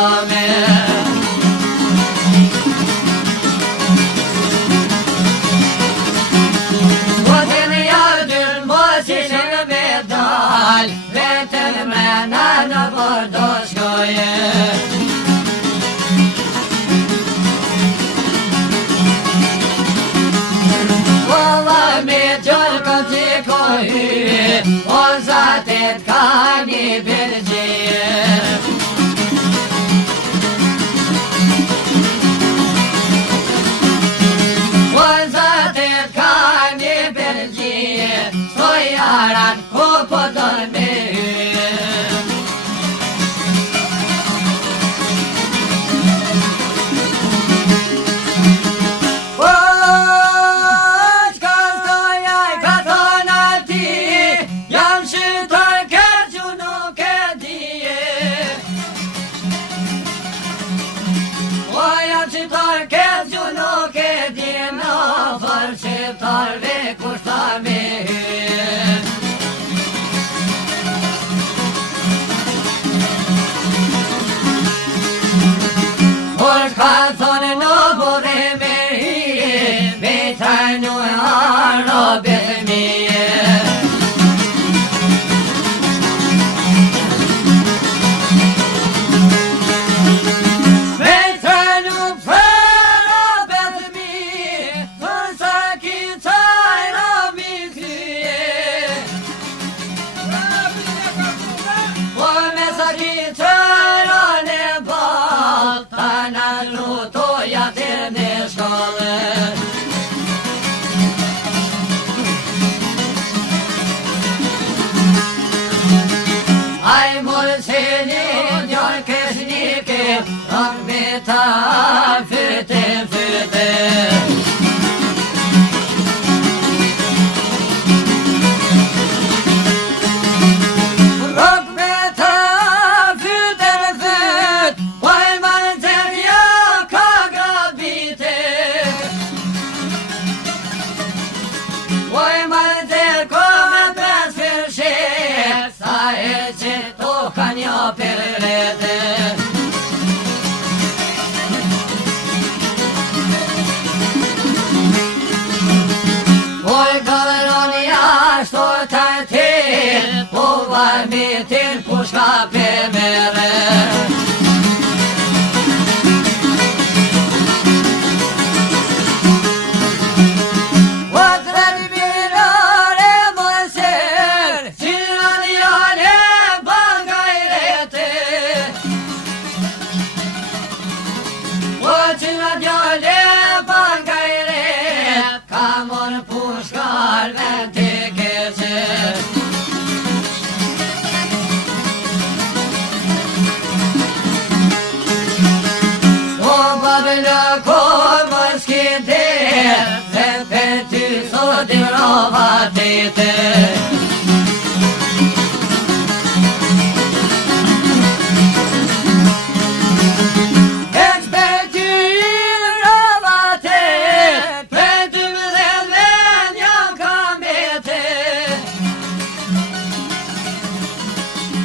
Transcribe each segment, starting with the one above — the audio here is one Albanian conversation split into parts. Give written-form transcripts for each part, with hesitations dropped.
Amen. zatet ka një bërgjie. O zatet ka një bërgjie, stojaran ku po don me hyje. Shqiptarve kushta me hyje. Por ka thonë në bore me hyje, me trajnu arabe fëmije. Ta fyte fyte. Rock me ta fyte fyt, oj man ten ja ka grabite. Oj man ten kome pes fyrshe, sa e që to ka një përrete. Mi til pushka pe mere. O treni mirare mojser, qirani jale bangajrete. O qirani jale bangajret, ka mor pushkar me te keqe. Rovatete. Eksperti rovate, petym dhe dhenja kamete.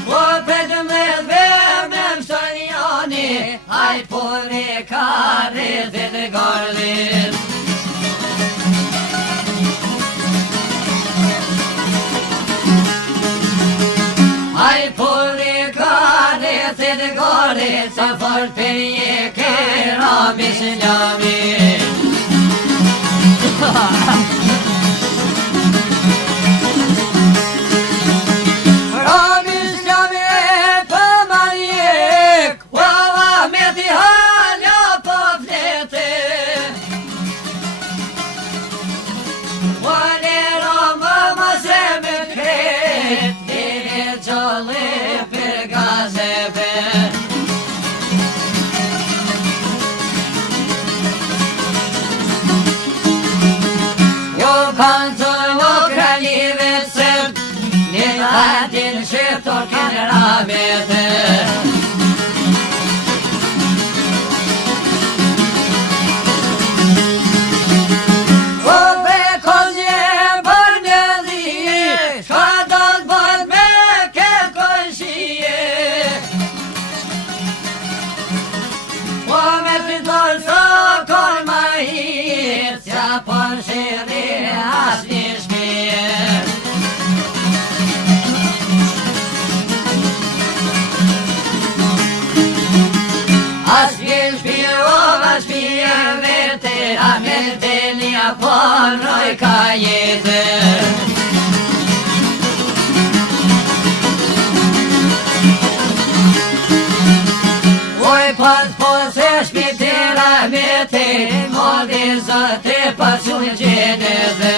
O petym dhe dhenja mshonjoni, aj pone kare dhe gardin. Aj pone kare dhe gardin, sa fort për je kera mislami. Shqiptor kene rabete. O be kozje bër një dhije, shka do të bët me ke kojshije. O me pritor së kor ma hirë, cja pon shiri as një shpije. A me delja po noj ka jetë. Zot po se shpiti rahmeti, modi Zoti pa sunë gjene dhe